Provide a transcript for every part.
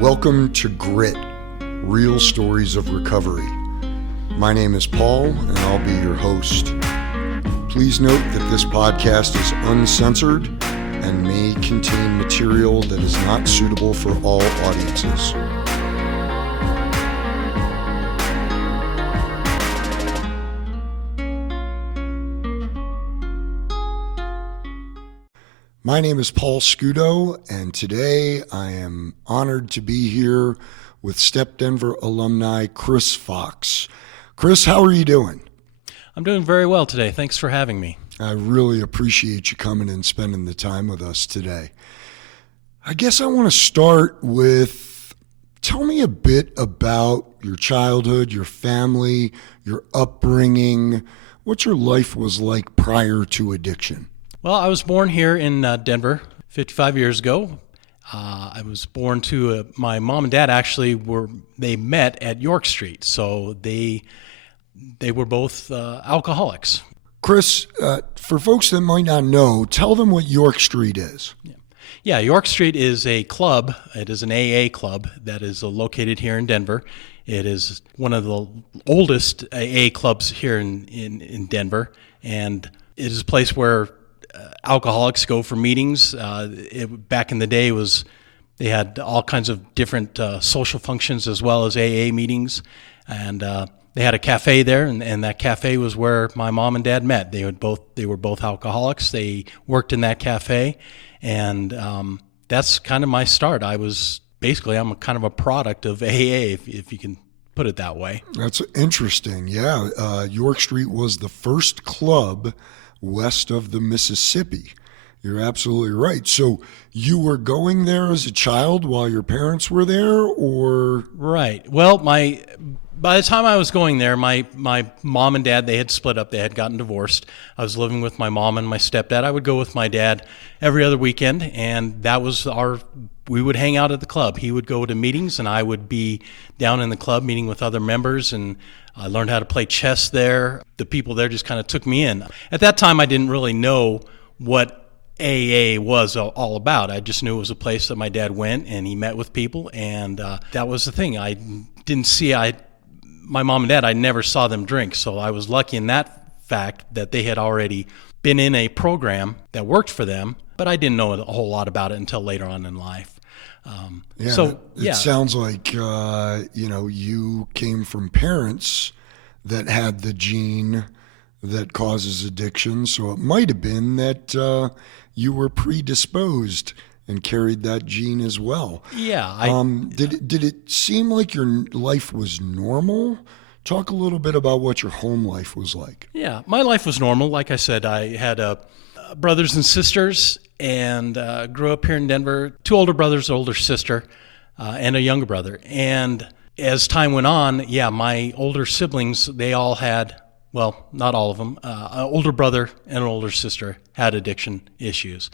Welcome to Grit, Real Stories of Recovery. My name is Paul, and I'll be your host. Please note that this podcast is uncensored and may contain material that is not suitable for all audiences. My name is Paul Scudo, and today I am honored to be here with Step Denver alumni Chris Fox. Chris, how are you doing? I'm doing very well today. Thanks for having me. I really appreciate you coming and spending the time with us today. I guess I want to start with, tell me a bit about your childhood, your family, your upbringing, what your life was like prior to addiction. Well, I was born here in Denver 55 years ago. I was born to my mom and dad they met at York Street. So they were both alcoholics. Chris, for folks that might not know, tell them what York Street is. Yeah, York Street is a club. It is an AA club that is located here in Denver. It is one of the oldest AA clubs here in Denver. And it is a place where alcoholics go for meetings. Back in the day, they had all kinds of different social functions as well as AA meetings, and they had a cafe there, and that cafe was where my mom and dad met. They were both alcoholics. They worked in that cafe, and that's kind of my start. I'm kind of a product of AA, if you can put it that way. That's interesting. Yeah, York Street was the first club west of the Mississippi. You're absolutely right. So you were going there as a child while your parents were there, or? Right. Well, by the time I was going there, my mom and dad, they had split up. They had gotten divorced. I was living with my mom and my stepdad. I would go with my dad every other weekend, and that was we would hang out at the club. He would go to meetings, and I would be down in the club meeting with other members, and I learned how to play chess there. The people there just kind of took me in. At that time, I didn't really know what AA was all about. I just knew it was a place that my dad went and he met with people, and that was the thing. I didn't see my mom and dad, I never saw them drink, so I was lucky in that fact that they had already been in a program that worked for them, but I didn't know a whole lot about it until later on in life. It sounds like you came from parents that had the gene that causes addiction, so it might have been that you were predisposed and carried that gene as well. Yeah. Did it seem like your life was normal? Talk a little bit about what your home life was like. Yeah, my life was normal. Like I said, I had brothers and sisters, and grew up here in Denver. 2 older brothers, older sister, and a younger brother. And as time went on, my older siblings, they all had, well, not all of them, an older brother and an older sister had addiction issues.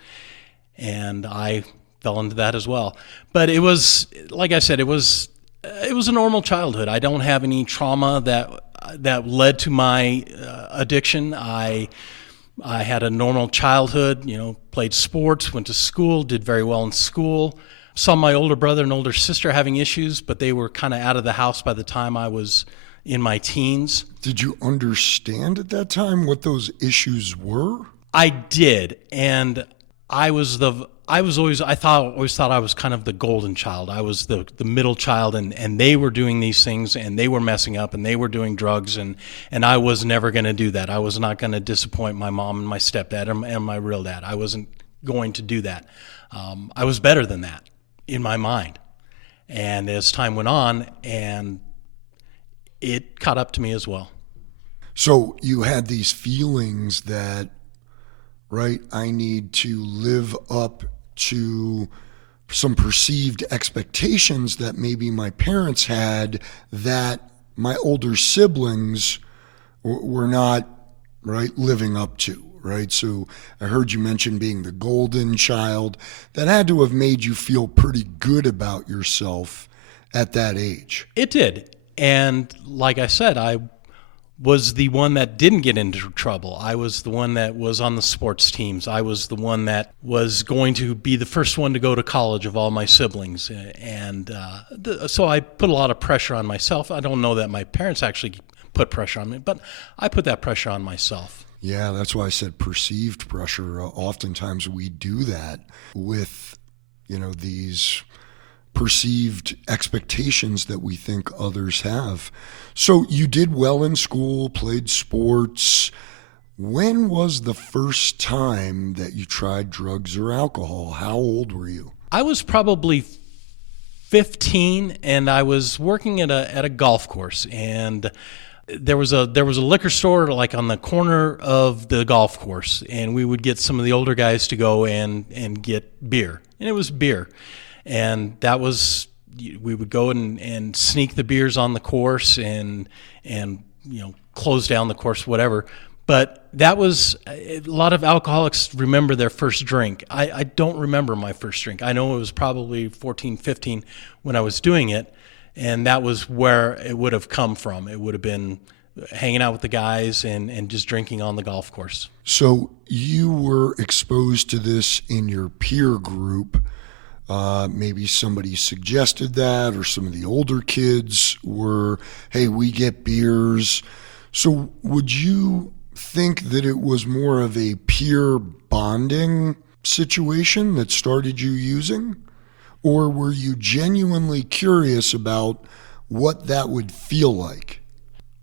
And I fell into that as well. But it was, like I said, it was a normal childhood. I don't have any trauma that led to my addiction. I had a normal childhood, played sports, went to school, did very well in school. Saw my older brother and older sister having issues, but they were kind of out of the house by the time I was in my teens. Did you understand at that time what those issues were? I did, and I always thought I was kind of the golden child. I was the middle child, and they were doing these things, and they were messing up, and they were doing drugs, and I was never going to do that. I was not going to disappoint my mom and my stepdad and my real dad. I wasn't going to do that. I was better than that in my mind. And as time went on, and it caught up to me as well. So you had these feelings that, right, I need to live up to some perceived expectations that maybe my parents had that my older siblings were not, right, living up to, right? So I heard you mention being the golden child. That had to have made you feel pretty good about yourself at that age. It did. And like I said, I was the one that didn't get into trouble. I was the one that was on the sports teams. I was the one that was going to be the first one to go to college of all my siblings. And so I put a lot of pressure on myself. I don't know that my parents actually put pressure on me, but I put that pressure on myself. Yeah, that's why I said perceived pressure. Oftentimes we do that with, these perceived expectations that we think others have. So you did well in school, played sports. When was the first time that you tried drugs or alcohol? How old were you? I was probably 15, and I was working at a golf course, and there was a liquor store like on the corner of the golf course, and we would get some of the older guys to go and get beer, and it was beer. And that was, we would go and sneak the beers on the course and close down the course, whatever. But that was, a lot of alcoholics remember their first drink. I don't remember my first drink. I know it was probably 14, 15 when I was doing it, and that was where it would have come from. It would have been hanging out with the guys and just drinking on the golf course. So you were exposed to this in your peer group. Maybe somebody suggested that, or some of the older kids were, hey, we get beers. So would you think that it was more of a peer bonding situation that started you using? Or were you genuinely curious about what that would feel like?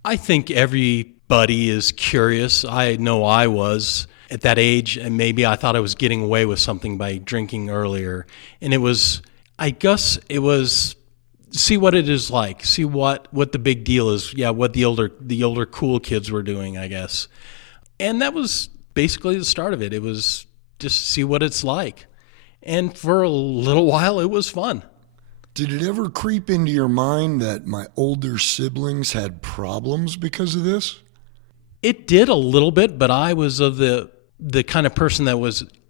I think everybody is curious. I know I was. At that age, and maybe I thought I was getting away with something by drinking earlier. And I guess it was, see what it is like, see what the big deal is. Yeah, what the older cool kids were doing, I guess. And that was basically the start of it. It was just see what it's like. And for a little while, it was fun. Did it ever creep into your mind that my older siblings had problems because of this? It did a little bit, but I was of the kind of person that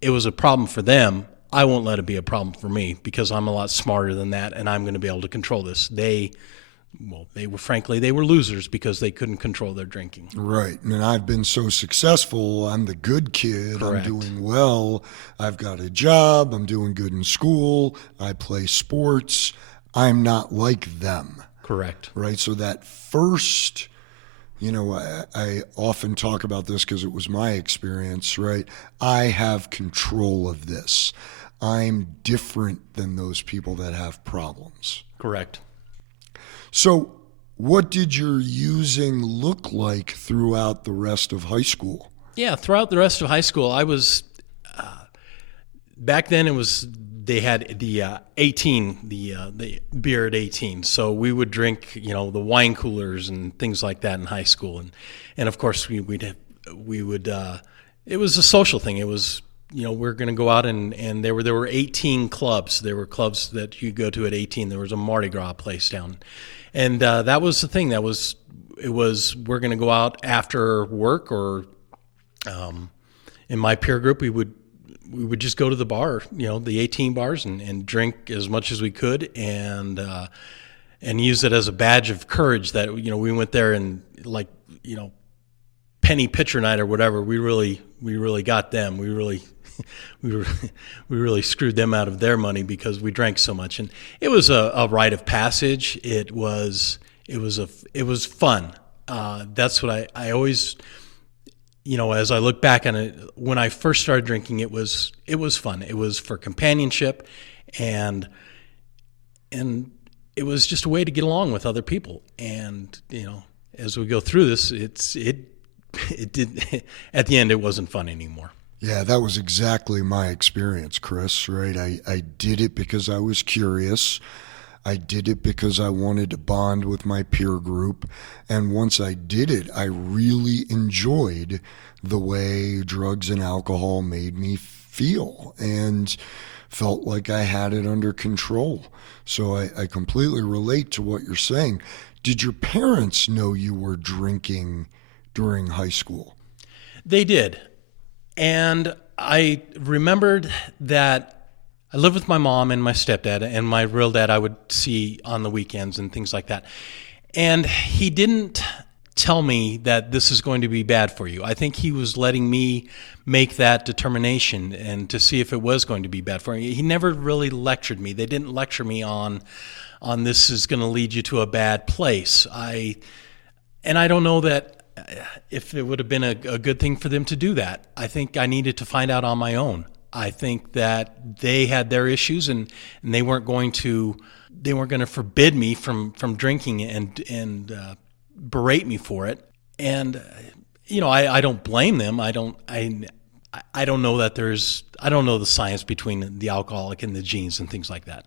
it was a problem for them. I won't let it be a problem for me because I'm a lot smarter than that, and I'm going to be able to control this. They were losers because they couldn't control their drinking. Right. And I've been so successful. I'm the good kid. Correct. I'm doing well. I've got a job. I'm doing good in school. I play sports. I'm not like them. Correct. Right. So that first, I often talk about this because it was my experience, right? I have control of this. I'm different than those people that have problems. Correct. So what did your using look like throughout the rest of high school? Yeah, throughout the rest of high school, I was, back then they had the 18, the beer at 18. So we would drink, the wine coolers and things like that in high school. And of course we would, it was a social thing. It was, we're going to go out and there were 18 clubs. There were clubs that you go to at 18. There was a Mardi Gras place down. And that was the thing. We're going to go out after work, or in my peer group, we would just go to the bar, the 18 bars, and drink as much as we could, and use it as a badge of courage that we went there and penny pitcher night or whatever. We really got them. We really screwed them out of their money because we drank so much, and it was a rite of passage. It was fun. That's what I always, as I look back on it, when I first started drinking, it was fun. It was for companionship, and it was just a way to get along with other people. And as we go through this, it did. At the end, it wasn't fun anymore. Yeah, that was exactly my experience, Chris, right? I did it because I was curious. I did it because I wanted to bond with my peer group. And once I did it, I really enjoyed the way drugs and alcohol made me feel and felt like I had it under control. So I completely relate to what you're saying. Did your parents know you were drinking during high school? They did. And I remembered that I lived with my mom and my stepdad, and my real dad I would see on the weekends and things like that. And he didn't tell me that this is going to be bad for you. I think he was letting me make that determination and to see if it was going to be bad for me. He never really lectured me. They didn't lecture me on this is going to lead you to a bad place. And I don't know that if it would have been a good thing for them to do that. I think I needed to find out on my own. I think that they had their issues and they weren't going to forbid me from drinking and berate me for it. And I don't blame them. I don't know that I don't know the science between the alcoholic and the genes and things like that.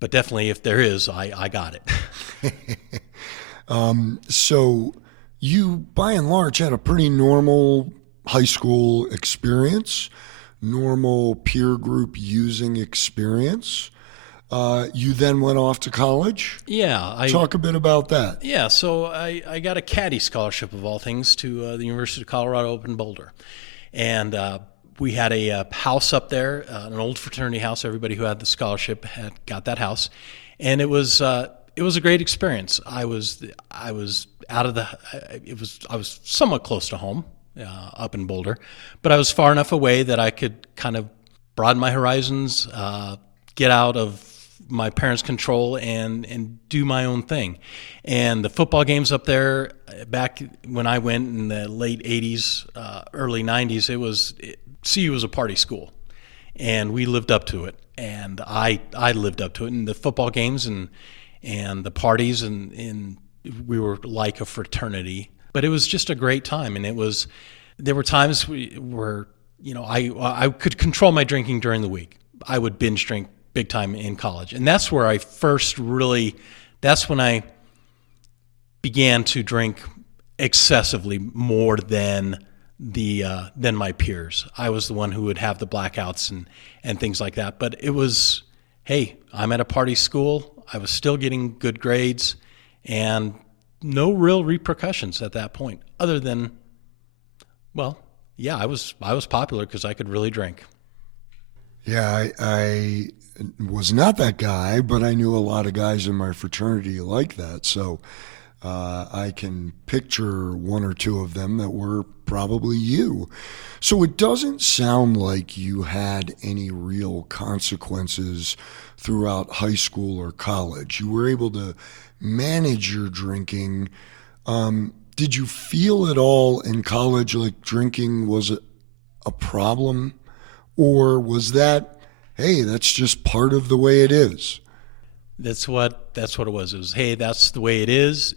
But definitely if there is, I got it. So you, by and large, had a pretty normal high school experience, normal peer group using experience. You then went off to college. Yeah. Talk a bit about that. Yeah, so I got a caddy scholarship of all things to the University of Colorado up in Boulder. And we had a house up there, an old fraternity house. Everybody who had the scholarship had got that house. And it was a great experience. I was somewhat close to home up in Boulder, but I was far enough away that I could kind of broaden my horizons, get out of my parents' control and do my own thing. And the football games up there, back when I went in the late 80s, early 90s, CU was a party school. And we lived up to it. And I lived up to it. And the football games and the parties, and we were like a fraternity. But it was just a great time. And there were times where, I could control my drinking during the week. I would binge drink big time in college. And that's where that's when I began to drink excessively more than my peers. I was the one who would have the blackouts and things like that. But it was, hey, I'm at a party school. I was still getting good grades and no real repercussions at that point other than, well, yeah, I was popular because I could really drink. Yeah, I was not that guy, but I knew a lot of guys in my fraternity like that. So I can picture one or two of them that were probably you. So it doesn't sound like you had any real consequences throughout high school or college. You were able to manage your drinking. Did you feel at all in college like drinking was a problem? Or was that, hey, that's just part of the way it is? That's what it was. It was, hey, that's the way it is.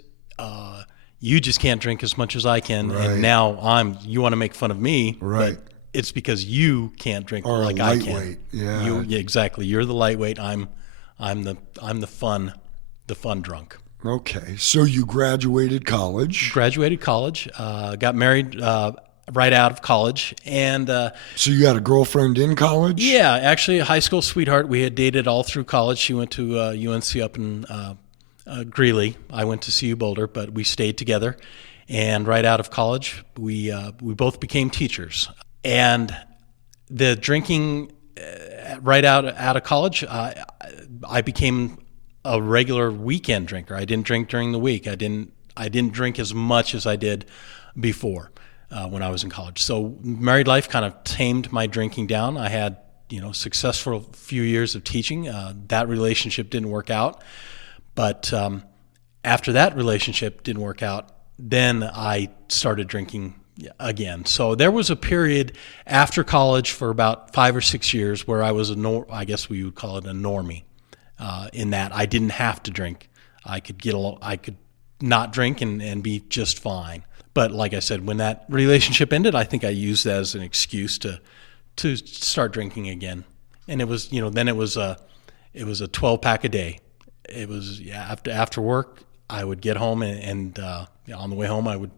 You just can't drink as much as I can, Right. and now you want to make fun of me, Right. but it's because you can't drink Or like a I lightweight. can. Yeah. Exactly. You're the lightweight. I'm the fun drunk. Okay. So you graduated college. Graduated college, got married right out of college, and So you had a girlfriend in college? yeah, actually a high school sweetheart. We had dated all through college. She went to UNC up in Greeley. I went to CU Boulder, but we stayed together. And right out of college, we both became teachers. And the drinking right out of college, I became a regular weekend drinker. I didn't drink during the week. I didn't drink as much as I did before when I was in college. So married life kind of tamed my drinking down. I had successful few years of teaching. That relationship didn't work out. But after that relationship didn't work out, then I started drinking again. So there was a period after college for about 5 or 6 years where I was I guess we would call it a normie, in that I didn't have to drink. I could not drink and be just fine. But like I said, when that relationship ended, I think I used that as an excuse to start drinking again. And it was, then it was a 12-pack a day. It was after work, I would get home and on the way home I would,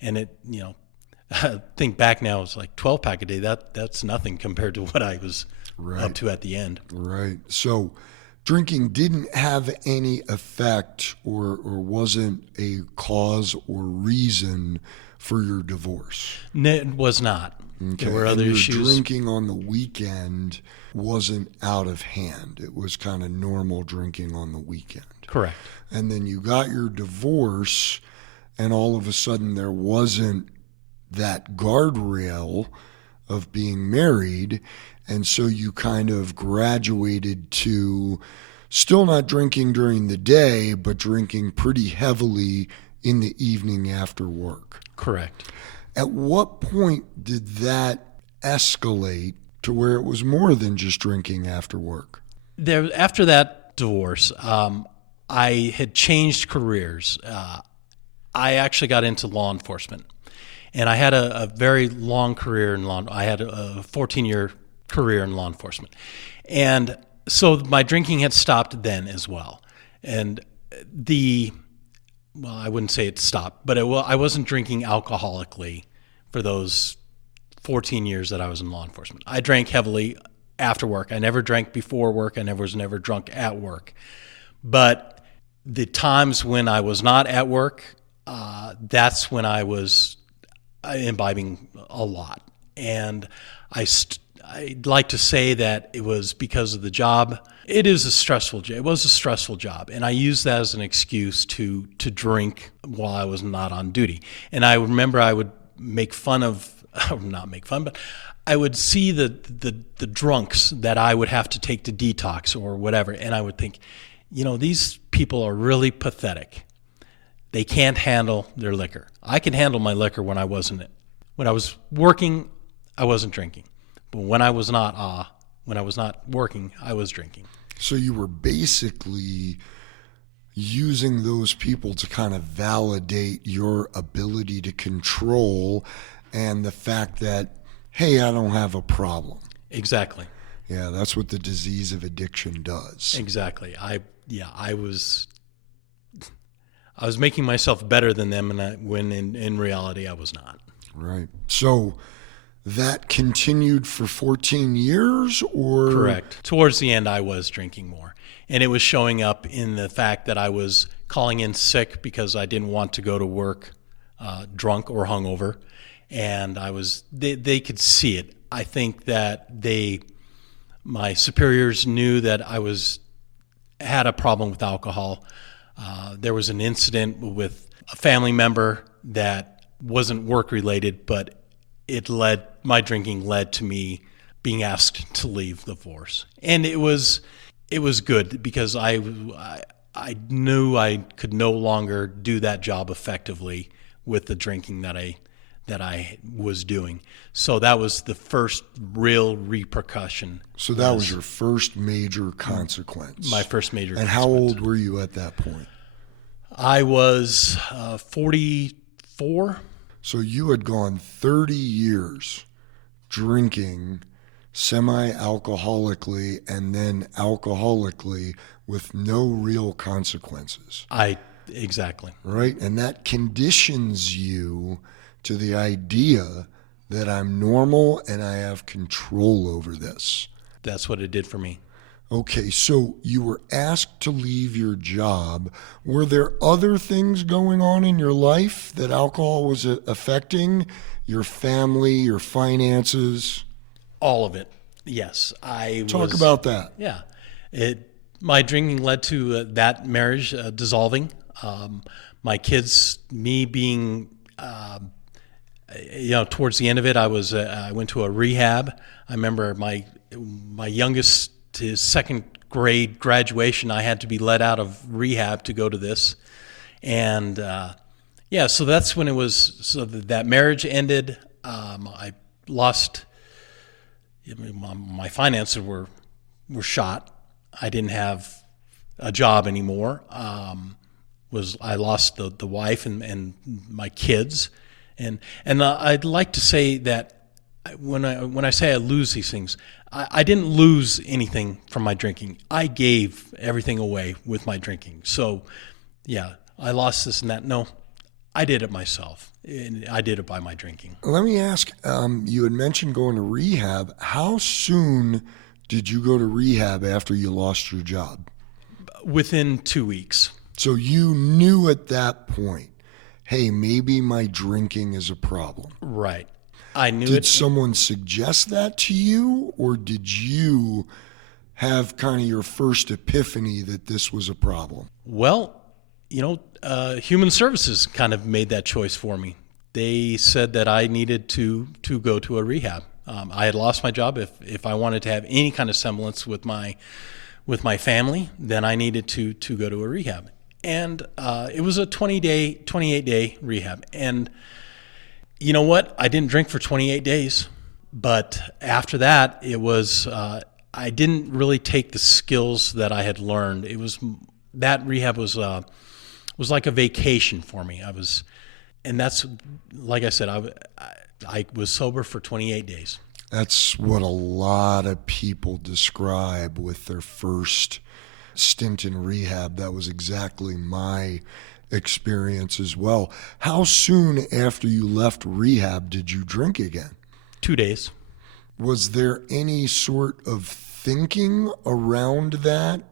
and it think back now, it's like 12-pack a day. That's nothing compared to what I was up to at the end. Right. So drinking didn't have any effect or wasn't a cause or reason for your divorce. It was not. Okay. There were other and your issues. Drinking on the weekend wasn't out of hand. It was kind of normal drinking on the weekend. Correct. And then you got your divorce, and all of a sudden there wasn't that guardrail of being married, and so you kind of graduated to still not drinking during the day, but drinking pretty heavily in the evening after work. Correct. At what point did that escalate to where it was more than just drinking after work? After that divorce, I had changed careers. I actually got into law enforcement, and I had a very long career in law. I had a 14-year career in law enforcement, and so my drinking had stopped then as well. And well, I wouldn't say it stopped, but I wasn't drinking alcoholically for those 14 years that I was in law enforcement. I drank heavily after work. I never drank before work. I was never drunk at work. But the times when I was not at work, that's when I was imbibing a lot. And I'd like to say that it was because of the job. It was a stressful job, and I used that as an excuse to drink while I was not on duty. And I remember I would make fun of, not make fun, but I would see the drunks that I would have to take to detox or whatever, and I would think, these people are really pathetic. They can't handle their liquor. I could handle my liquor when I wasn't. When I was working, I wasn't drinking. But when I was not working, I was drinking. So you were basically using those people to kind of validate your ability to control and the fact that, hey, I don't have a problem. Exactly. Yeah, that's what the disease of addiction does. Exactly. I was making myself better than them, when in reality I was not. Right. So that continued for 14 years, or? Correct. Towards the end, I was drinking more. And it was showing up in the fact that I was calling in sick because I didn't want to go to work drunk or hungover. And they could see it. I think that my superiors knew that I had a problem with alcohol. There was an incident with a family member that wasn't work related, but my drinking led to me being asked to leave the force. And it was good because I knew I could no longer do that job effectively with the drinking that I was doing. So that was the first real repercussion. So that was your first major consequence. My first major consequence. And how old were you at that point? I was 44. So you had gone 30 years drinking semi-alcoholically and then alcoholically with no real consequences. Exactly. Right? And that conditions you to the idea that I'm normal and I have control over this. That's what it did for me. Okay, so you were asked to leave your job. Were there other things going on in your life that alcohol was affecting? Your family, your finances? All of it, yes. Talk about that. Yeah. My drinking led to that marriage dissolving. My kids, me being, towards the end of it, I went to a rehab. I remember my youngest, his second grade graduation, I had to be let out of rehab to go to this. And so that's when that marriage ended. I lost, my finances were shot. I didn't have a job anymore. I lost the wife and my kids. And I'd like to say that when I say I lose these things, I didn't lose anything from my drinking. I gave everything away with my drinking. So, yeah, I lost this and that. No, I did it myself. And I did it by my drinking. Let me ask, you had mentioned going to rehab. How soon did you go to rehab after you lost your job? Within 2 weeks. So you knew at that point, hey, maybe my drinking is a problem. Right. I knew it. Did someone suggest that to you, or did you have kind of your first epiphany that this was a problem? Well, Human Services kind of made that choice for me. They said that I needed to go to a rehab. I had lost my job. If I wanted to have any kind of semblance with my family, then I needed to go to a rehab. And it was a 28-day rehab. And you know what? I didn't drink for 28 days. But after that, it was I didn't really take the skills that I had learned. That rehab was like a vacation for me. And that's, like I said, I was sober for 28 days. That's what a lot of people describe with their first stint in rehab. That was exactly my experience as well. How soon after you left rehab did you drink again? 2 days. Was there any sort of thinking around that,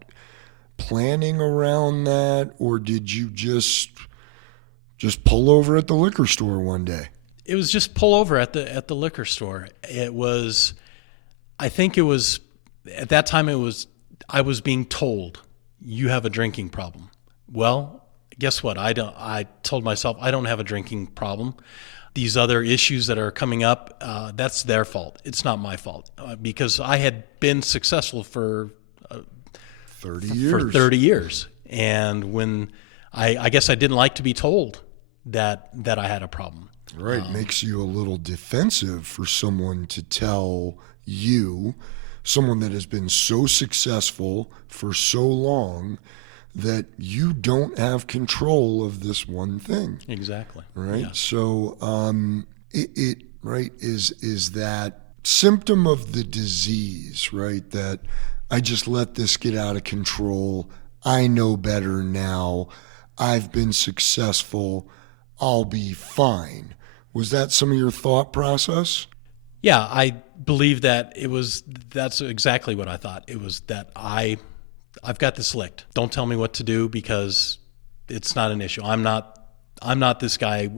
planning around that, or did you just pull over at the liquor store one day? It was just pull over at the liquor store. I think it was, at that time I was being told, you have a drinking problem. Well, guess what? I told myself I don't have a drinking problem. These other issues that are coming up, that's their fault. It's not my fault, because I had been successful for 30 years. For 30 years. And when I guess I didn't like to be told that I had a problem. Right. Makes you a little defensive for someone to tell you, someone that has been so successful for so long, that you don't have control of this one thing. Exactly. Right. Yeah. So it right is that symptom of the disease, right? That I just let this get out of control. I know better now. I've been successful. I'll be fine. Was that some of your thought process? Yeah, I believe that that's exactly what I thought. It was that I've got this licked. Don't tell me what to do, because it's not an issue. I'm not this guy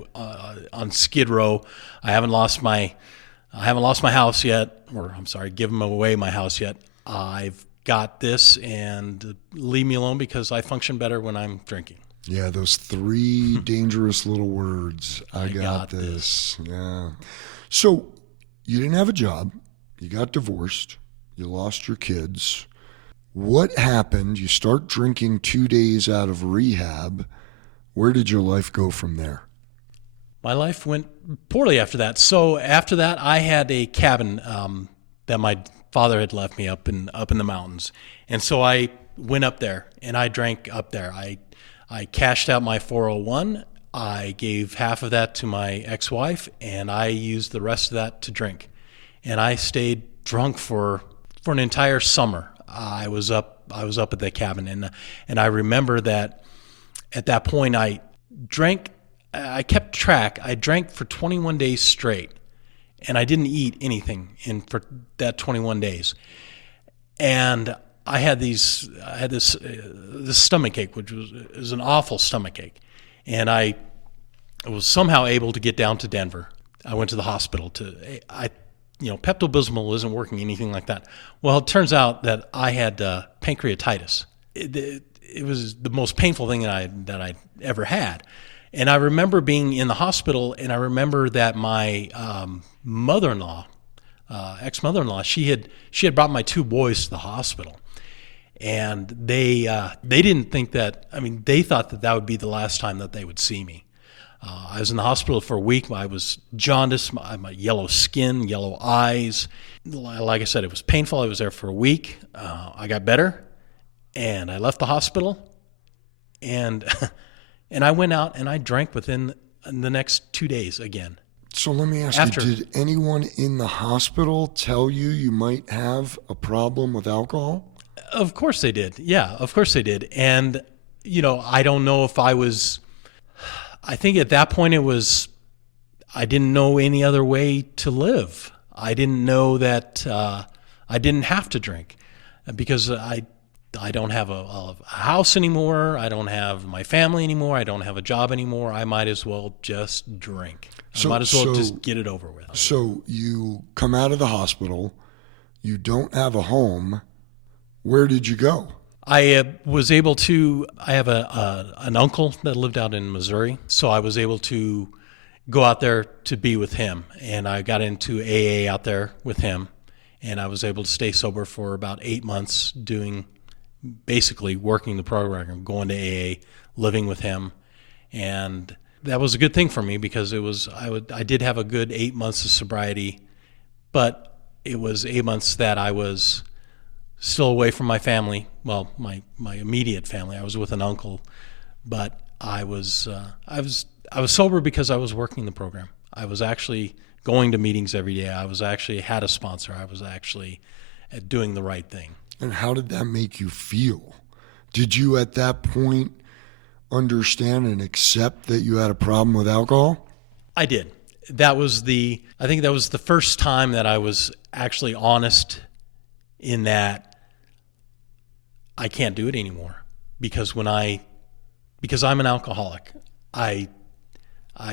on Skid Row. I haven't lost my house yet, or I'm sorry, given away my house yet. I've got this, and leave me alone, because I function better when I'm drinking. Yeah, those three dangerous little words. I got this. Yeah. So you didn't have a job. You got divorced. You lost your kids. What happened? You start drinking 2 days out of rehab. Where did your life go from there? My life went poorly after that. So after that, I had a cabin that my father had left me up in the mountains. And so I went up there and I drank up there. I cashed out my 401. I gave half of that to my ex-wife, and I used the rest of that to drink. And I stayed drunk for an entire summer. I was up at the cabin, and I remember that at that point I kept track. I drank for 21 days straight, and I didn't eat anything for that 21 days. And I had this stomach ache, which was an awful stomach ache, and I was somehow able to get down to Denver. I went to the hospital Pepto-Bismol isn't working, anything like that. Well, it turns out that I had pancreatitis. It was the most painful thing that I ever had, and I remember being in the hospital, and I remember that my mother-in-law, ex-mother-in-law, she had brought my two boys to the hospital. And they didn't think that, they thought that would be the last time that they would see me. I was in the hospital for a week. I was jaundiced, my yellow skin, yellow eyes. Like I said, it was painful. I was there for a week. I got better, and I left the hospital, and I went out and I drank within the next 2 days again. So let me ask you, did anyone in the hospital tell you might have a problem with alcohol? Of course they did. Yeah, of course they did. And, I don't know if I think at that point I didn't know any other way to live. I didn't know that I didn't have to drink, because I don't have a house anymore. I don't have my family anymore. I don't have a job anymore. I might as well just drink. I might as well just get it over with. So you come out of the hospital. You don't have a home. Where did you go? was able to. I have an uncle that lived out in Missouri, so I was able to go out there to be with him, and I got into AA out there with him, and I was able to stay sober for about 8 months, basically working the program, going to AA, living with him, and that was a good thing for me because I did have a good 8 months of sobriety, but it was 8 months that I was still away from my family. Well, my immediate family. I was with an uncle, but I was sober because I was working the program. I was actually going to meetings every day. I was actually had a sponsor. I was actually doing the right thing. And how did that make you feel? Did you at that point understand and accept that you had a problem with alcohol? I did. I think that was the first time that I was actually honest in that I can't do it anymore because I'm an alcoholic. I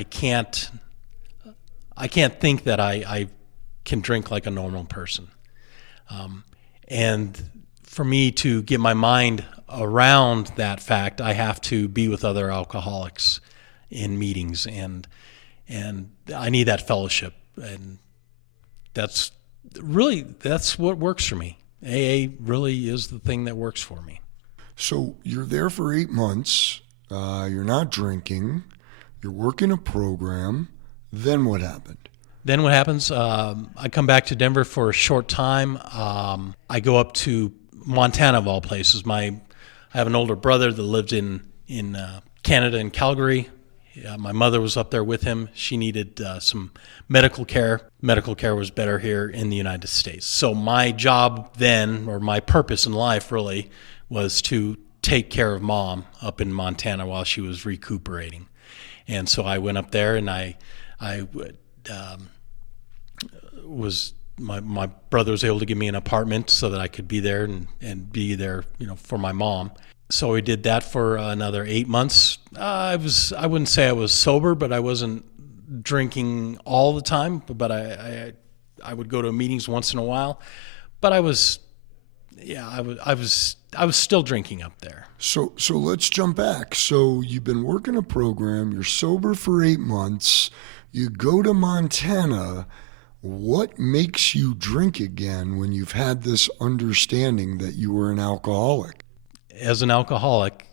can't think that I can drink like a normal person. And for me to get my mind around that fact, I have to be with other alcoholics in meetings, and I need that fellowship, and that's what works for me. AA really is the thing that works for me. So you're there for 8 months. You're not drinking. You're working a program. Then what happened? Then what happens? I come back to Denver for a short time. I go up to Montana, of all places. I have an older brother that lived in Canada, in Calgary. My mother was up there with him. She needed some medical care. Medical care was better here in the United States. So my job then, or my purpose in life really, was to take care of Mom up in Montana while she was recuperating. And so I went up there, and my brother was able to give me an apartment so that I could be there and be there, for my mom. So we did that for another 8 months. I wouldn't say I was sober, but I wasn't drinking all the time. But I would go to meetings once in a while. But I was still drinking up there. So let's jump back. So you've been working a program. You're sober for 8 months. You go to Montana. What makes you drink again when you've had this understanding that you were an alcoholic? As an alcoholic,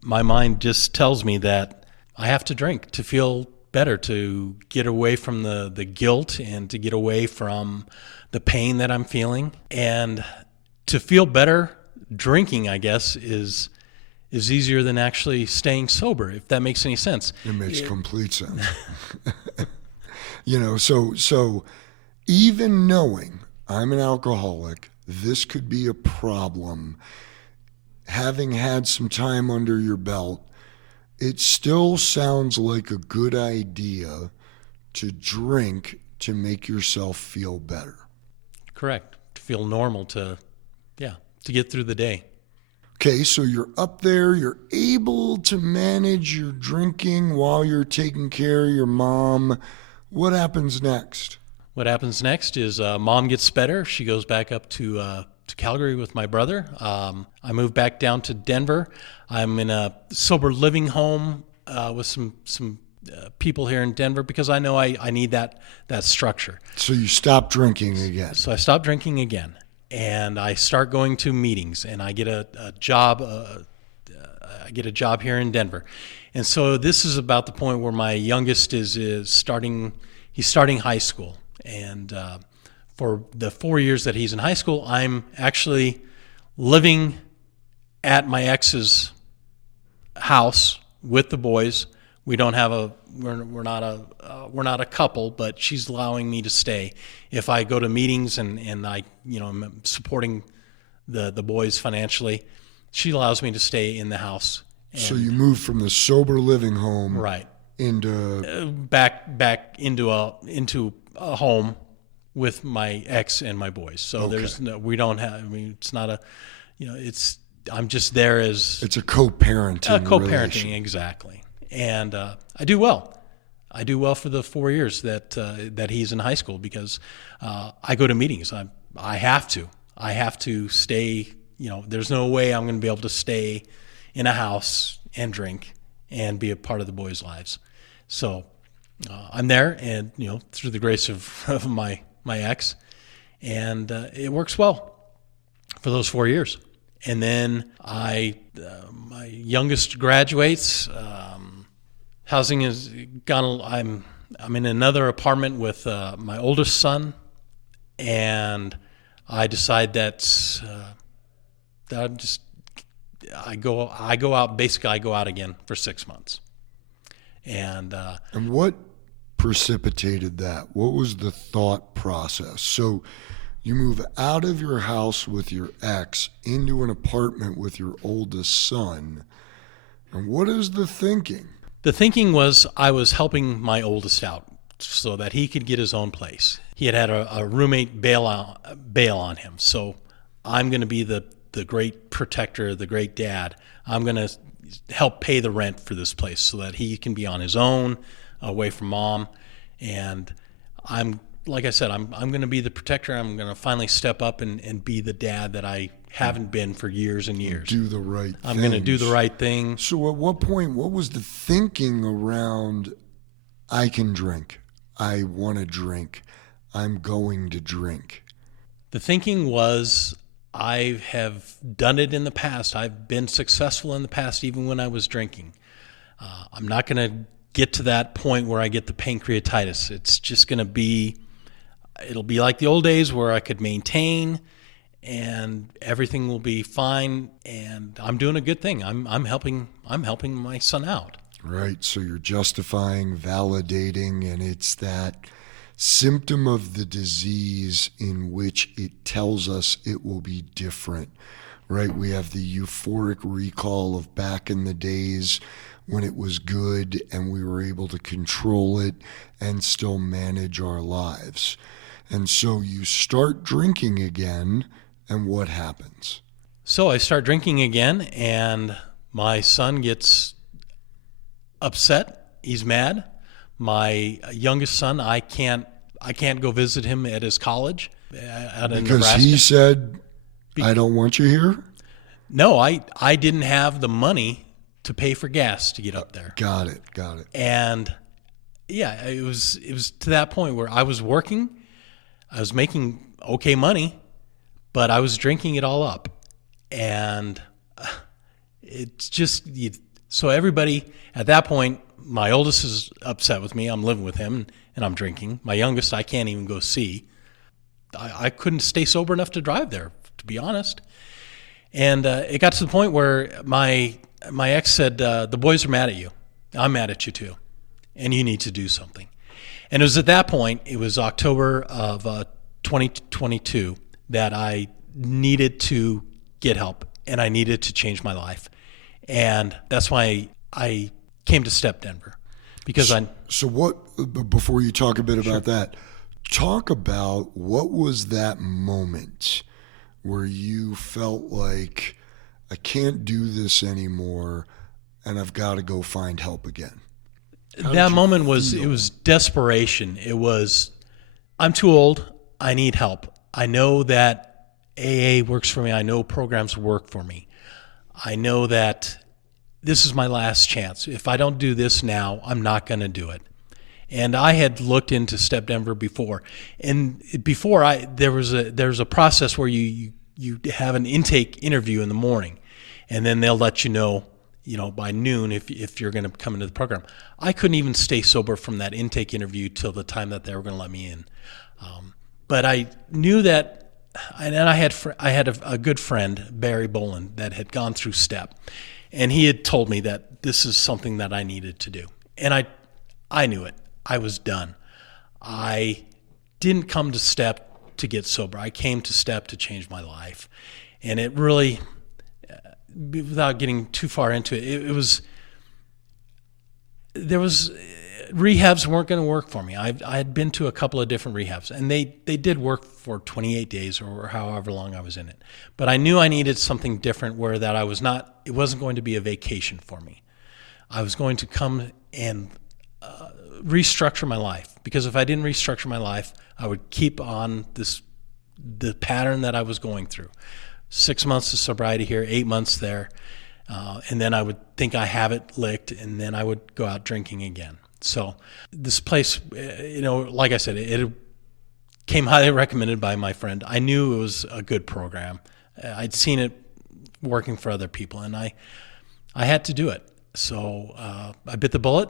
my mind just tells me that I have to drink to feel better, to get away from the guilt and to get away from the pain that I'm feeling. And to feel better, drinking, I guess, is easier than actually staying sober, if that makes any sense. It makes complete sense. So even knowing I'm an alcoholic, this could be a problem. Having had some time under your belt, it still sounds like a good idea to drink to make yourself feel better. Correct. To feel normal, to get through the day. Okay, so you're up there, you're able to manage your drinking while you're taking care of your mom. What happens next? What happens next is Mom gets better. She goes back up to Calgary with my brother. I move back down to Denver. I'm in a sober living home with some people here in Denver because I know I need that structure. So you stop drinking again. So I stop drinking again, and I start going to meetings, and I get a job. I get a job here in Denver, and so this is about the point where my youngest is starting. He's starting high school, and for the 4 years that he's in high school, I'm actually living at my ex's house with the boys. We don't have we're not a couple, but she's allowing me to stay. If I go to meetings and I, I'm supporting the boys financially, she allows me to stay in the house. So you moved from the sober living home right into back into a home with my ex and my boys. So Okay. it's not a, I'm just there as it's a co-parenting co-parenting, relation. Exactly. And I do well. I do well for the 4 years that he's in high school because I go to meetings. I have to stay there's no way I'm going to be able to stay in a house and drink and be a part of the boys' lives. So I'm there, and through the grace of my ex, and it works well for those 4 years. And then my youngest graduates. Housing has gone. I'm in another apartment with my oldest son, and I decide that I go out. Basically, I go out again for 6 months. And what precipitated that? What was the thought process? So you move out of your house with your ex into an apartment with your oldest son. And what is the thinking? The thinking was I was helping my oldest out so that he could get his own place. He had a roommate bail on him. So I'm going to be the great protector, the great dad. I'm going to help pay the rent for this place so that he can be on his own, away from mom. And like I said, I'm going to be the protector. I'm going to finally step up and be the dad that I haven't been for years and years. Do the right thing. I'm going to do the right thing. So at what point, what was the thinking around, I can drink, I want to drink, I'm going to drink? The thinking was, I have done it in the past. I've been successful in the past, even when I was drinking. I'm not going to get to that point where I get the pancreatitis. It's just going to be, it'll be like the old days where I could maintain and everything will be fine. And I'm doing a good thing. I'm helping my son out. Right. So you're justifying, validating, and it's that symptom of the disease in which it tells us it will be different, right? We have the euphoric recall of back in the days when it was good and we were able to control it and still manage our lives. And so you start drinking again, and what happens? So I start drinking again, and my son gets upset. He's mad. My youngest son, I can't go visit him at his college out in Because Nebraska. he said, I don't want you here? No, I didn't have the money to pay for gas to get up there. Got it. And yeah, it was to that point where I was working, I was making okay money, but I was drinking it all up. And it's just, so everybody at that point, my oldest is upset with me. I'm living with him and I'm drinking. My youngest, I can't even go see. I couldn't stay sober enough to drive there, to be honest. And it got to the point where my ex said, the boys are mad at you. I'm mad at you too. And you need to do something. And it was at that point, it was October of 2022, that I needed to get help and I needed to change my life. And that's why I came to Step Denver, because So what, before you talk a bit about that, talk about what was that moment where you felt like, I can't do this anymore and I've got to go find help again? That moment was, it was desperation. It was, I'm too old. I need help. I know that AA works for me. I know programs work for me. I know that this is my last chance. If I don't do this now, I'm not going to do it. And I had looked into Step Denver before. And before, there's a process where you have an intake interview in the morning, and then they'll let you know by noon if you're going to come into the program. I couldn't even stay sober from that intake interview till the time that they were going to let me in. But I knew that, and I had a good friend, Barry Boland, that had gone through Step, and he had told me that this is something that I needed to do. And I knew it. I was done. I didn't come to Step to get sober. I came to Step to change my life. And it really, without getting too far into it, rehabs weren't going to work for me. I had been to a couple of different rehabs, and they did work for 28 days or however long I was in it. But I knew I needed something different, where that it wasn't going to be a vacation for me. I was going to come and restructure my life, because if I didn't restructure my life, I would keep on the pattern that I was going through. 6 months of sobriety here, 8 months there. And then I would think I have it licked, and then I would go out drinking again. So this place, like I said, it came highly recommended by my friend. I knew it was a good program. I'd seen it working for other people, and I had to do it. So I bit the bullet,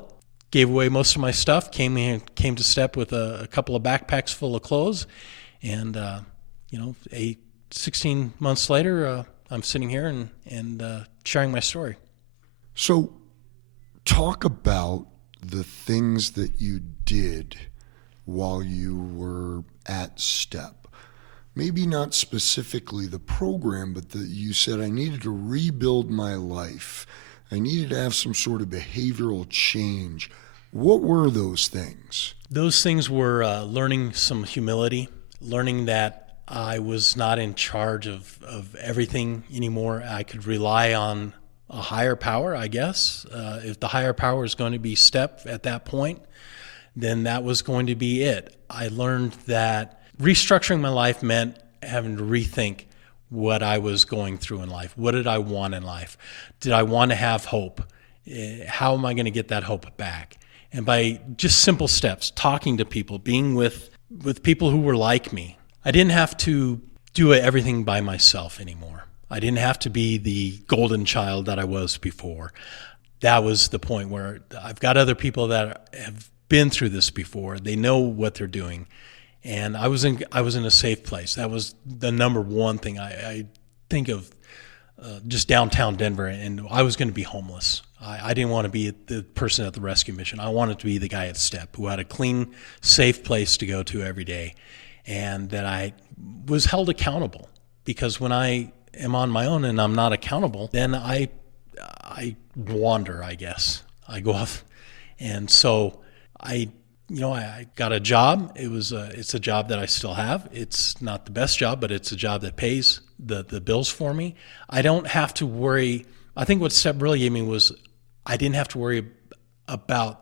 gave away most of my stuff, came to Step with a couple of backpacks full of clothes, and 16 months later, I'm sitting here and sharing my story. So talk about the things that you did while you were at Step. Maybe not specifically the program, but you said I needed to rebuild my life. I needed to have some sort of behavioral change. What were those things? Those things were learning some humility, learning that I was not in charge of everything anymore. I could rely on a higher power, I guess. If the higher power is going to be Step at that point, then that was going to be it. I learned that restructuring my life meant having to rethink what I was going through in life. What did I want in life? Did I want to have hope? How am I going to get that hope back? And by just simple steps, talking to people, being with people who were like me, I didn't have to do everything by myself anymore. I didn't have to be the golden child that I was before. That was the point where I've got other people that have been through this before. They know what they're doing. And I was in a safe place. That was the number one thing I think of, just downtown Denver, and I was going to be homeless. I didn't want to be the person at the rescue mission. I wanted to be the guy at Step who had a clean, safe place to go to every day, and that I was held accountable. Because when I am on my own and I'm not accountable, then I wander, I guess. I go off, and so I got a job. It's a job that I still have. It's not the best job, but it's a job that pays the bills for me. I don't have to worry. I think what Step really gave me was I didn't have to worry about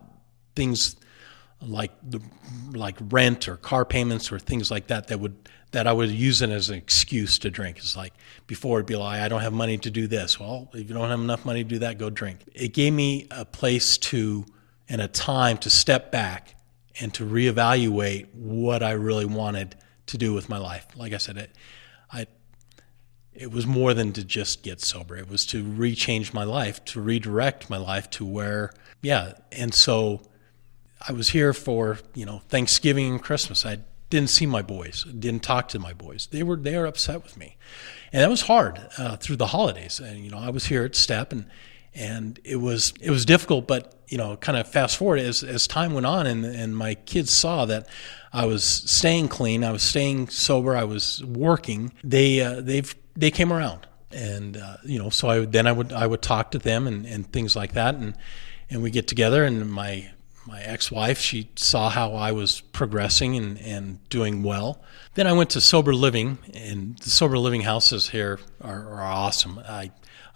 things like rent or car payments or things like that that I would use it as an excuse to drink. It's like before it'd be like, I don't have money to do this. Well, if you don't have enough money to do that, go drink. It gave me a place and a time to step back and to reevaluate what I really wanted to do with my life. Like I said, it was more than to just get sober. It was to rechange my life, to redirect my life to where, And so I was here for, Thanksgiving and Christmas. I didn't see my boys, didn't talk to my boys. They were upset with me. And that was hard through the holidays. And, I was here at Step and it was difficult, but kind of fast forward as time went on and my kids saw that I was staying clean, I was staying sober, I was working. They came around, and so I would talk to them and things like that, and we get together. And my ex-wife, she saw how I was progressing and doing well. Then I went to sober living, and the sober living houses here are awesome.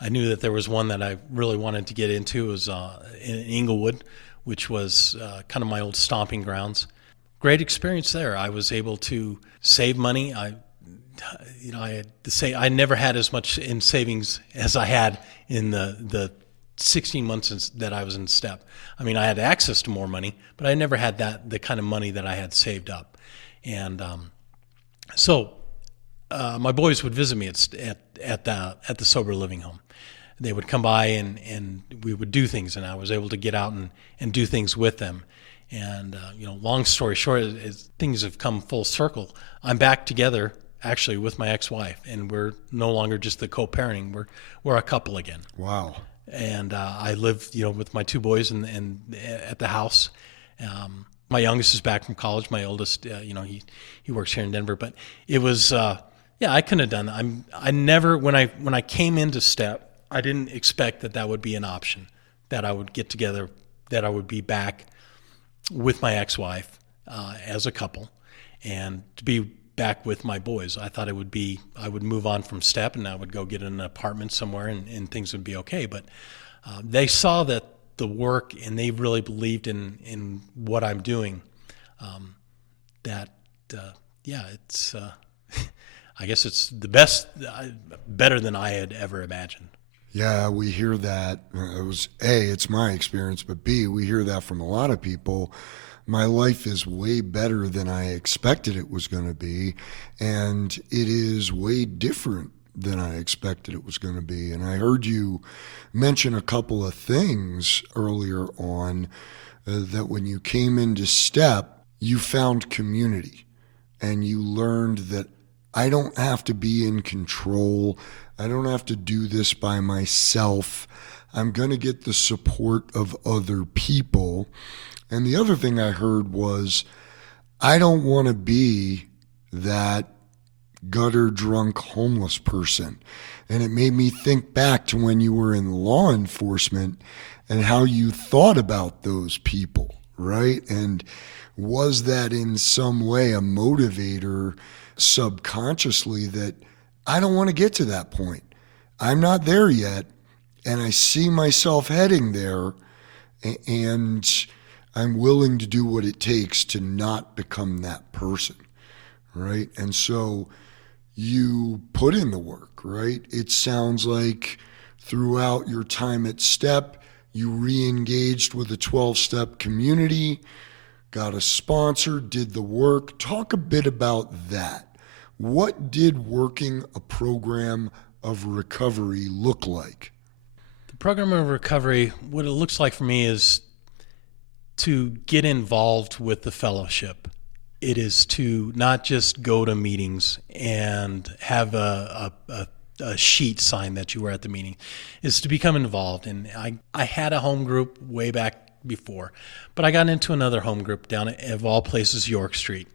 I knew that there was one that I really wanted to get into. It was in Inglewood, which was kind of my old stomping grounds. Great experience there. I was able to save money. I had to say I never had as much in savings as I had in the 16 months that I was in Step. I mean, I had access to more money, but I never had the kind of money that I had saved up. And so my boys would visit me at the sober living home. They would come by and we would do things, and I was able to get out and do things with them. And long story short, as things have come full circle, I'm back together actually with my ex-wife, and we're no longer just the co-parenting. We're a couple again. Wow. And I live with my two boys and at the house. My youngest is back from college. My oldest, he works here in Denver. But it was I couldn't have done that. I never when I came into Step, I didn't expect that would be an option, that I would get together, that I would be back with my ex-wife as a couple, and to be back with my boys. I thought I would move on from Step and I would go get an apartment somewhere and things would be okay. But they saw that the work, and they really believed in what I'm doing. I guess it's the best, better than I had ever imagined. Yeah, we hear that. It was A, it's my experience, but B, we hear that from a lot of people. My life is way better than I expected it was going to be, and it is way different than I expected it was going to be. And I heard you mention a couple of things earlier on, that when you came into STEP, you found community and you learned that I don't have to be in control. I don't have to do this by myself. I'm going to get the support of other people. And the other thing I heard was, I don't want to be that gutter drunk homeless person. And it made me think back to when you were in law enforcement and how you thought about those people, right? And was that in some way a motivator subconsciously that I don't want to get to that point? I'm not there yet, and I see myself heading there, and I'm willing to do what it takes to not become that person, right? And so you put in the work, right? It sounds like throughout your time at STEP, you re-engaged with the 12-step community, got a sponsor, did the work. Talk a bit about that. What did working a program of recovery look like? The program of recovery, what it looks like for me is to get involved with the fellowship. It is to not just go to meetings and have a sheet signed that you were at the meeting. Is to become involved. And I had a home group way back before, but I got into another home group down at, of all places, York Street.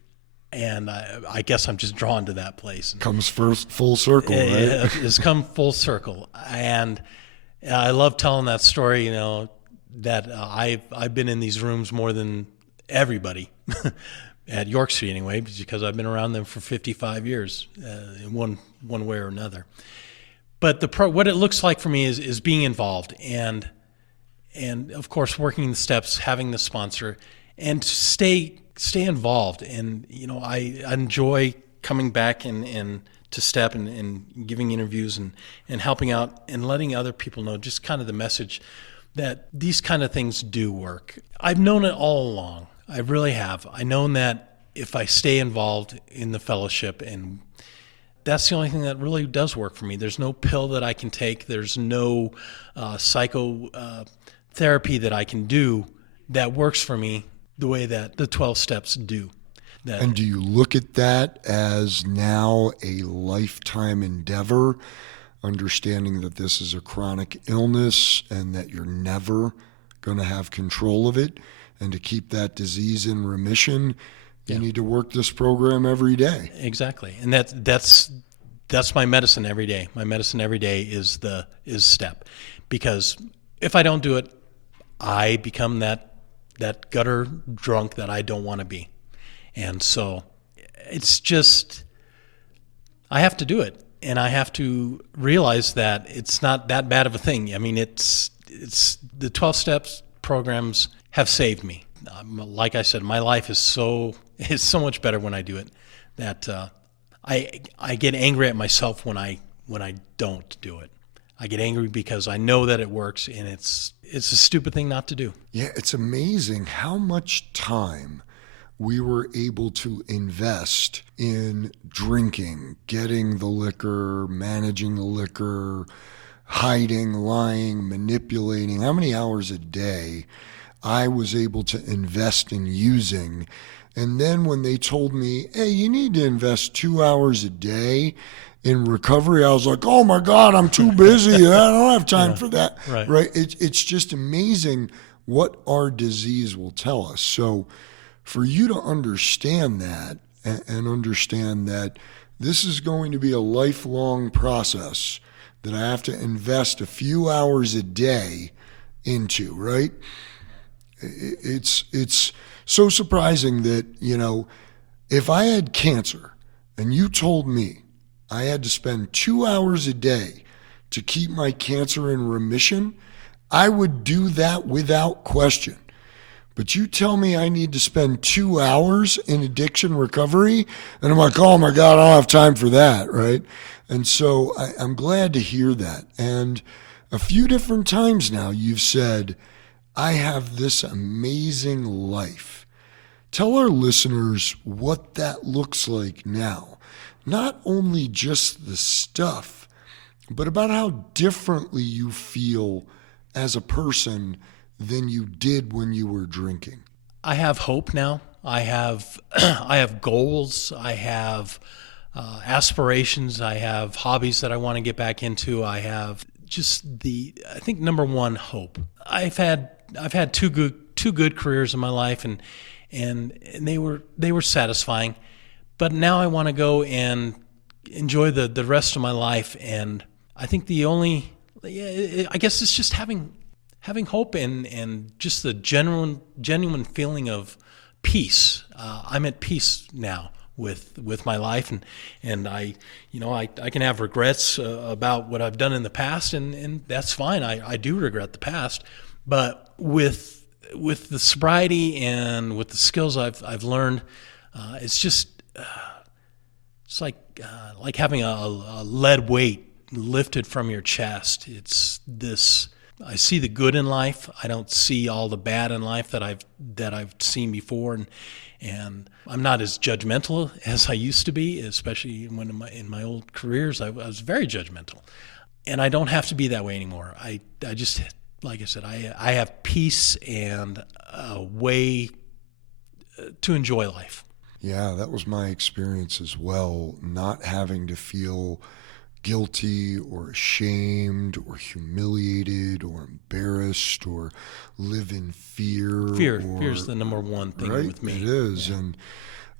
And I guess I'm just drawn to that place. Comes first full circle, right? It's come full circle. And I love telling that story, that I've been in these rooms more than everybody at York Street anyway, because I've been around them for 55 years in one way or another. But what it looks like for me is being involved and of course working the steps, having the sponsor, and to stay involved. And I enjoy coming back and to STEP and giving interviews and helping out and letting other people know just kind of the message that these kind of things do work. I've known it all along. I really have. I've known that if I stay involved in the fellowship, and that's the only thing that really does work for me. There's no pill that I can take. There's no psychotherapy that I can do that works for me the way that the 12 steps do. And do you look at that as now a lifetime endeavor, understanding that this is a chronic illness and that you're never going to have control of it, and to keep that disease in remission, you need to work this program every day? Exactly. And that's my medicine every day. My medicine every day is STEP, because if I don't do it, I become that gutter drunk that I don't want to be. And so it's just, I have to do it. And I have to realize that it's not that bad of a thing. I mean, it's the 12 steps programs have saved me. Like I said, my life is so much better when I do it, that I get angry at myself when I don't do it. I get angry because I know that it works, and it's a stupid thing not to do. Yeah, it's amazing how much time we were able to invest in drinking, getting the liquor, managing the liquor, hiding, lying, manipulating. How many hours a day I was able to invest in using. And then when they told me, hey, you need to invest 2 hours a day in recovery, I was like, oh my God, I'm too busy. I don't have time for that. Right? It's just amazing what our disease will tell us. So for you to understand that and understand that this is going to be a lifelong process that I have to invest a few hours a day into, right? It's so surprising that, if I had cancer and you told me I had to spend 2 hours a day to keep my cancer in remission, I would do that without question. But you tell me I need to spend 2 hours in addiction recovery, and I'm like, oh my God, I don't have time for that, right? And so I'm glad to hear that. And a few different times now you've said, I have this amazing life. Tell our listeners what that looks like now. Not only just the stuff, but about how differently you feel as a person than you did when you were drinking. I have hope now. I have I have goals. I have aspirations. I have hobbies that I want to get back into. I have just I think number one, hope. I've had two good careers in my life, and they were satisfying. But now I want to go and enjoy the rest of my life. And I think I guess it's just having hope and just the genuine feeling of peace. I'm at peace now with my life, and I can have regrets about what I've done in the past, and that's fine. I do regret the past, but with the sobriety and with the skills I've learned, it's just it's like having a lead weight lifted from your chest. It's this. I see the good in life. I don't see all the bad in life that I've seen before, and I'm not as judgmental as I used to be, especially when in my old careers I was very judgmental, and I don't have to be that way anymore. I just, like I said, I have peace and a way to enjoy life. Yeah, that was my experience as well, not having to feel guilty or ashamed or humiliated or embarrassed or live in fear. Fear is the number one thing right? with me. It is. Yeah.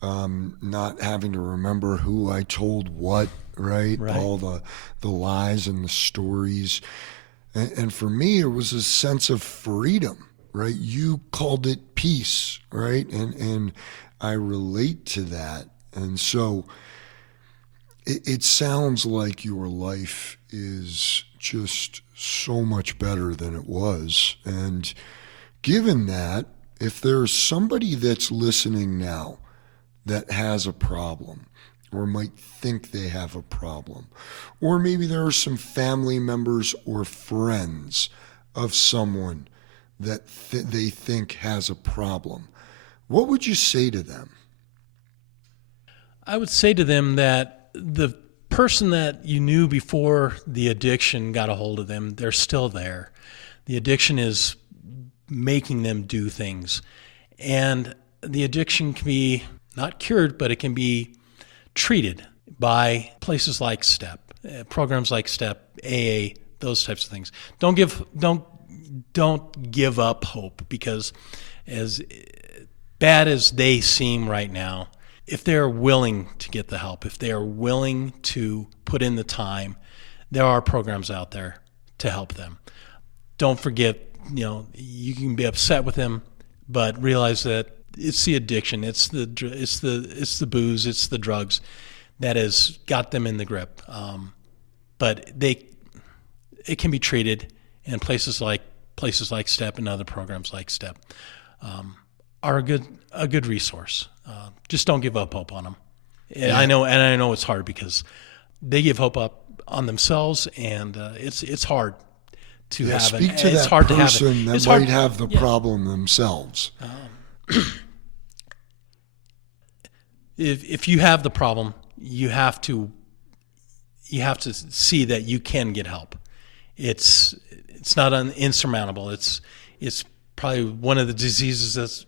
And not having to remember who I told what, right? All the lies and the stories. And for me, it was a sense of freedom, right? You called it peace, right? And I relate to that. And so it sounds like your life is just so much better than it was. And given that, if there's somebody that's listening now that has a problem or might think they have a problem, or maybe there are some family members or friends of someone that they think has a problem, what would you say to them? I would say to them that the person that you knew before the addiction got a hold of them, they're still there. The addiction is making them do things. And the addiction can be not cured, but it can be treated by places like STEP, programs like STEP, AA, those types of things. Don't give up hope, because as bad as they seem right now, if they're willing to get the help, if they are willing to put in the time, there are programs out there to help them. Don't forget, you can be upset with them, but realize that it's the addiction, it's the booze, it's the drugs that has got them in the grip. But it can be treated, and places like STEP and other programs like STEP are a good resource. Just don't give up hope on them. Yeah. I know it's hard because they give hope up on themselves, and it's hard to have. Speak to it's that hard person to have it. that might have the problem themselves. If you have the problem, you have to see that you can get help. It's not insurmountable. It's probably one of the diseases that's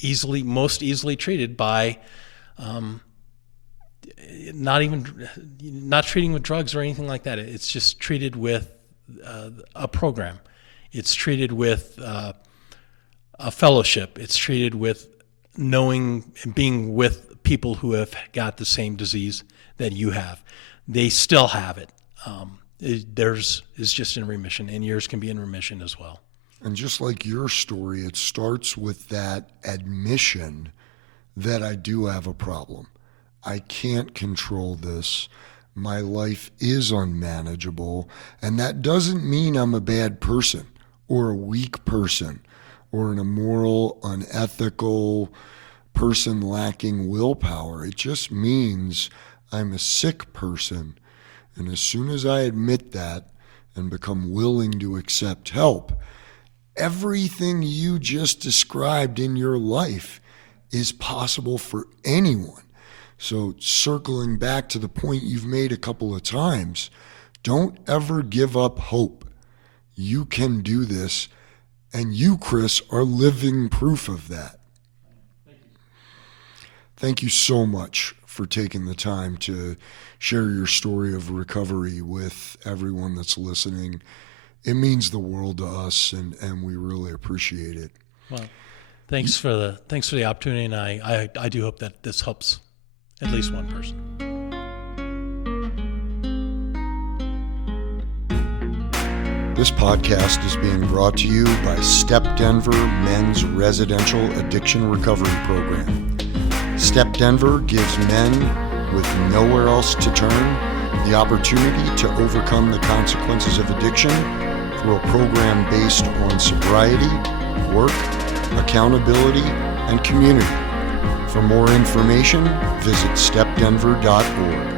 most easily treated by not treating with drugs or anything like that. It's just treated with a program. It's treated with a fellowship. It's treated with knowing and being with people who have got the same disease that you have. They still have it. Theirs is just in remission, and yours can be in remission as well. And just like your story, it starts with that admission that I do have a problem. I can't control this. My life is unmanageable. And that doesn't mean I'm a bad person or a weak person or an immoral, unethical person lacking willpower. It just means I'm a sick person. And as soon as I admit that and become willing to accept help, everything you just described in your life is possible for anyone. So circling back to the point you've made a couple of times, don't ever give up hope. You can do this, and you, Chris, are living proof of that. Thank you so much for taking the time to share your story of recovery with everyone that's listening. It means the world to us, and we really appreciate it. Well, thanks for the opportunity, and I do hope that this helps at least one person. This podcast is being brought to you by Step Denver Men's Residential Addiction Recovery Program. Step Denver gives men with nowhere else to turn the opportunity to overcome the consequences of addiction through a program based on sobriety, work, accountability, and community. For more information, visit stepdenver.org.